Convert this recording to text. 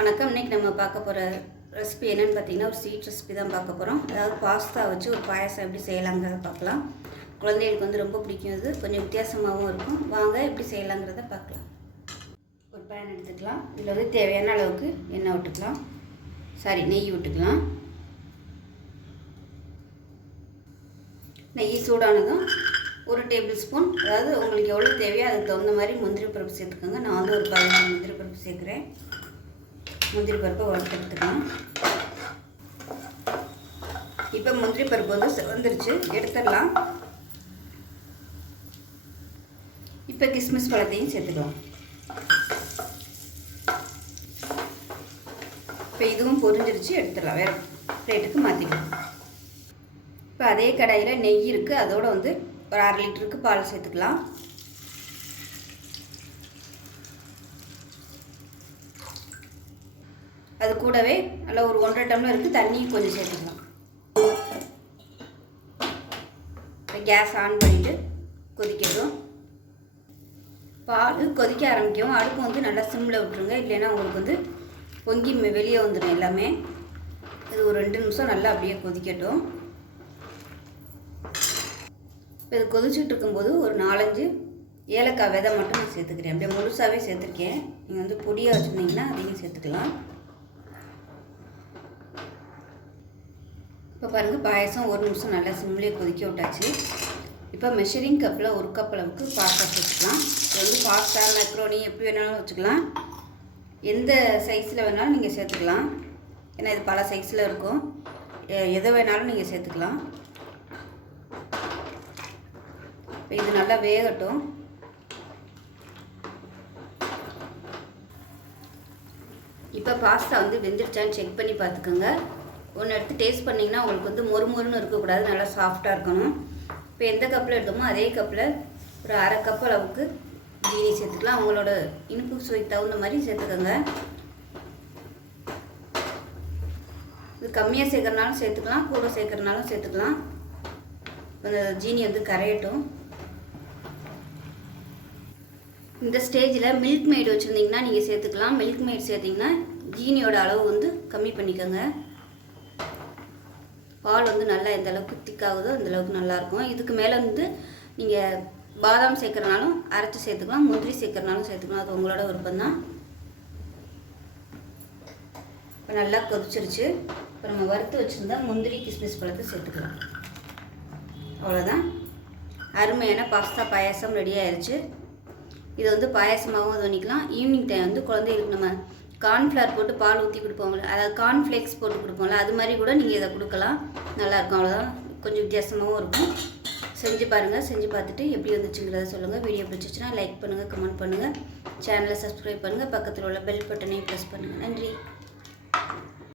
வணக்கம். இன்றைக்கி நம்ம பார்க்க போகிற ரெசிபி என்னென்னு பார்த்தீங்கன்னா ஒரு ஸ்வீட் ரெசிபி தான் பார்க்க போகிறோம். அதாவது பாஸ்தா வச்சு ஒரு பாயசம் எப்படி செய்யலாங்கிறத பார்க்கலாம். குழந்தைகளுக்கு வந்து ரொம்ப பிடிக்கும். இது கொஞ்சம் வித்தியாசமாகவும் இருக்கும். வாங்க எப்படி செய்யலாங்கிறத பார்க்கலாம். ஒரு பேன் எடுத்துக்கலாம். இதில் வந்து தேவையான அளவுக்கு எண்ணெய் விட்டுக்கலாம், நெய் விட்டுக்கலாம். நெய் சூடானதும் ஒரு டேபிள் ஸ்பூன், அதாவது உங்களுக்கு எவ்வளோ தேவையோ அதுக்கு தகுந்த மாதிரி முந்திரி பருப்பு சேர்த்துக்கோங்க. நான் வந்து ஒரு 15 முந்திரி பருப்பு சேர்க்குறேன். முந்திரி பருப்பை வறுத்து எடுத்துக்கலாம். இப்போ முந்திரி பருப்பு வந்து வந்துருச்சு, எடுத்துடலாம். இப்போ கிஸ்மிஸ் பழத்தையும் சேர்த்துக்கலாம். இப்போ இதுவும் பொரிஞ்சிருச்சு, எடுத்துடலாம். வேறு பிளேட்டுக்கு மாற்றிக்கலாம். இப்போ அதே கடாயில் நெய் இருக்குது, அதோடு வந்து ஒரு 1/2 லிட்டருக்கு பால் சேர்த்துக்கலாம். அது கூடவே நல்லா ஒரு 1.5 டம்ளருக்கு தண்ணியும் கொஞ்சம் சேர்த்துக்கலாம். கேஸ் ஆன் பண்ணிவிட்டு கொதிக்கட்டும். பால் கொதிக்க ஆரம்பிக்கும். அடுப்பு வந்து நல்லா சிம்மில் விட்டுருங்க, இல்லைன்னா உங்களுக்கு வந்து பொங்கி வெளியே வந்துடும் எல்லாமே. இது ஒரு 2 நிமிஷம் நல்லா அப்படியே கொதிக்கட்டும். இப்போ இது கொதிச்சுட்டு இருக்கும்போது ஒரு 4-5 ஏலக்காய் விதை மட்டும் நான் சேர்த்துக்கிறேன். அப்படியே முழுசாகவே சேர்த்துருக்கேன். நீங்கள் வந்து பொடியாக வச்சுருந்தீங்கன்னா அதையும் சேர்த்துக்கலாம். இப்போ பாருங்கள், பாயசம் 1 நிமிஷம் நல்லா சிம்லேயே கொதிக்க விட்டாச்சு. இப்போ மெஷரிங் கப்பில் 1 கப் அளவுக்கு பாஸ்தா சேர்த்துக்கலாம். இது வந்து பாஸ்தா, மெக்ரோனி எப்படி வேணாலும் வச்சுக்கலாம். எந்த சைஸில் வேணாலும் நீங்கள் சேர்த்துக்கலாம். ஏன்னா இது பல சைஸில் இருக்கும். எதை வேணாலும் நீங்கள் சேர்த்துக்கலாம். இப்போ இது நல்லா வேகட்டும். இப்போ பாஸ்தா வந்து வெந்துருச்சான்னு செக் பண்ணி பார்த்துக்கோங்க. ஒன்று எடுத்து டேஸ்ட் பண்ணிங்கன்னா உங்களுக்கு வந்து மொறுமொறுன்னு இருக்கக்கூடாது, நல்லா சாஃப்டாக இருக்கணும். இப்போ எந்த கப்பில் எடுத்தோமோ அதே கப்பில் ஒரு 1/2 கப் அளவுக்கு ஜீனி சேர்த்துக்கலாம். அவங்களோட இனிப்பு சுவைக்கு தகுந்த மாதிரி சேர்த்துக்கோங்க. இது கம்மியாக சேர்க்குறனாலும் சேர்த்துக்கலாம், கூட சேர்க்குறனாலும் சேர்த்துக்கலாம். அந்த ஜீனி வந்து கரையட்டும். இந்த ஸ்டேஜில் மில்க் மெய்டு வச்சுருந்தீங்கன்னா நீங்கள் சேர்த்துக்கலாம். மில்க் மெய்டு சேர்த்திங்கன்னா ஜீனியோட அளவு வந்து கம்மி பண்ணிக்கோங்க. பால் வந்து நல்லா எந்த அளவுக்கு திக்காகுதோ அந்தளவுக்கு நல்லாயிருக்கும். இதுக்கு மேலே வந்து நீங்கள் பாதாம் சேர்க்குறனாலும் அரைச்சி சேர்த்துக்கலாம், முந்திரி சேர்க்குறனாலும் சேர்த்துக்கலாம். அது உங்களோட விருப்பம்தான். இப்போ நல்லா கொதிச்சிருச்சு. இப்போ நம்ம வறுத்து வச்சுருந்தா முந்திரி கிஸ்மிஸ் பழத்தை சேர்த்துக்கலாம். அவ்வளோதான், அருமையான பாஸ்தா பாயாசம் ரெடி ஆயிடுச்சு. இது வந்து பாயாசமாகவும் இது பண்ணிக்கலாம். ஈவினிங் டைம் வந்து குழந்தைகளுக்கு நம்ம கார்ன்ஃப்ளவர் போட்டு பால் ஊற்றி கொடுப்போம்ல, அதாவது கார்ன்ஃப்ளேக்ஸ் போட்டு கொடுப்போம்ல, அது மாதிரி கூட நீங்கள் இதை கொடுக்கலாம். நல்லாயிருக்கும். அவ்வளோதான், கொஞ்சம் வித்தியாசமாகவும் இருக்கும். செஞ்சு பாருங்கள். செஞ்சு பார்த்துட்டு எப்படி வந்துச்சுங்கிறத சொல்லுங்கள். வீடியோ பிடிச்சிச்சுன்னா லைக் பண்ணுங்கள், கமெண்ட் பண்ணுங்கள், சேனலை சப்ஸ்கிரைப் பண்ணுங்கள், பக்கத்தில் உள்ள பெல் பட்டனையும் ப்ரெஸ் பண்ணுங்கள். நன்றி.